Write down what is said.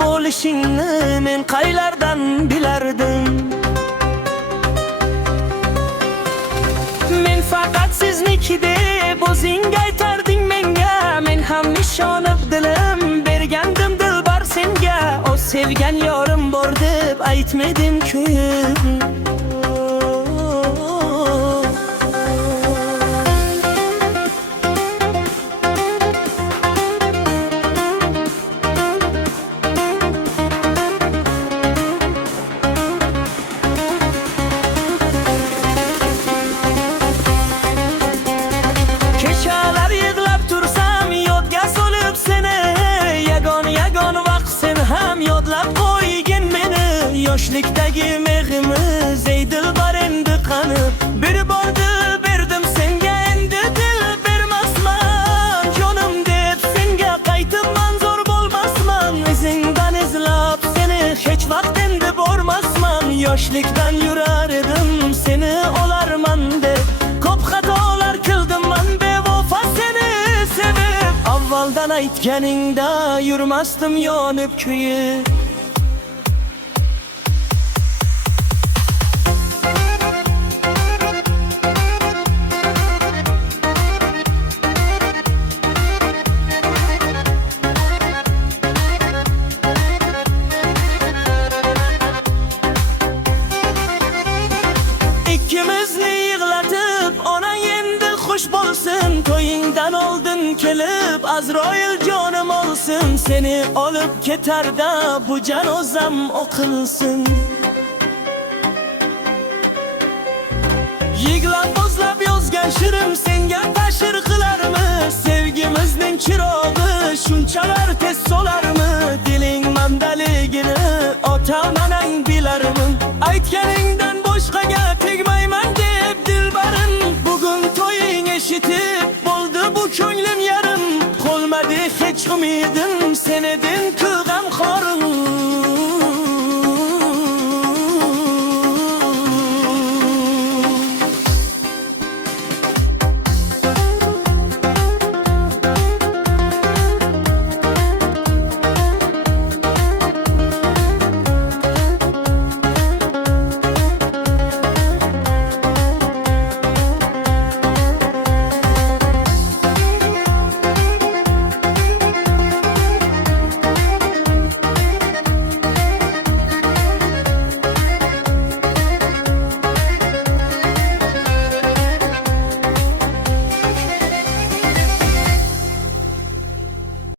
bo'lishingni men qaylardan bilardim. Men faqat sizniki deb o'zing aytarding menga, men ham ishonib dilim bergandim dilbar senga. O sevgan yorim bor deb aytmadim-ku. Kechalar yig'lab tursam yodga solib seni, yagon vaqt sen ham yodlab qo'ygin meni. Yoshlikdagi meg'imiz ey dilbar endi qani, bir bordi berdim senga, endi dil bermasman. Jonim deb senga qaytib manzur bo'lmasman, izingdan izlab seni hech vaqt endi bormasman. Yoshlikdan yurar edim seni olarman deb, ko'p xatolar qildim men bevafa seni sevib. Avvaldan aytganingda yurmasdim yonib kuyib. İkimizni yig'latib onang endi xush bo'lsin. To'yingdan oldin kelib Azroil jonim olsin. Seni olib ketarda bu janozam o'qilsin. Yig'lab o'zlab yozgan shirim senga ta'sir qilarmi? Sevgimizning chirog'i shunchalar tez solarmi? Diling mandaligini ota-onang bilarmi? Aytganingdan boshqaga tegmayman deb dilbarim, bugun to'ying eshitib bo'ldi bu ko'nglim yarim. Qolmadi hech umidim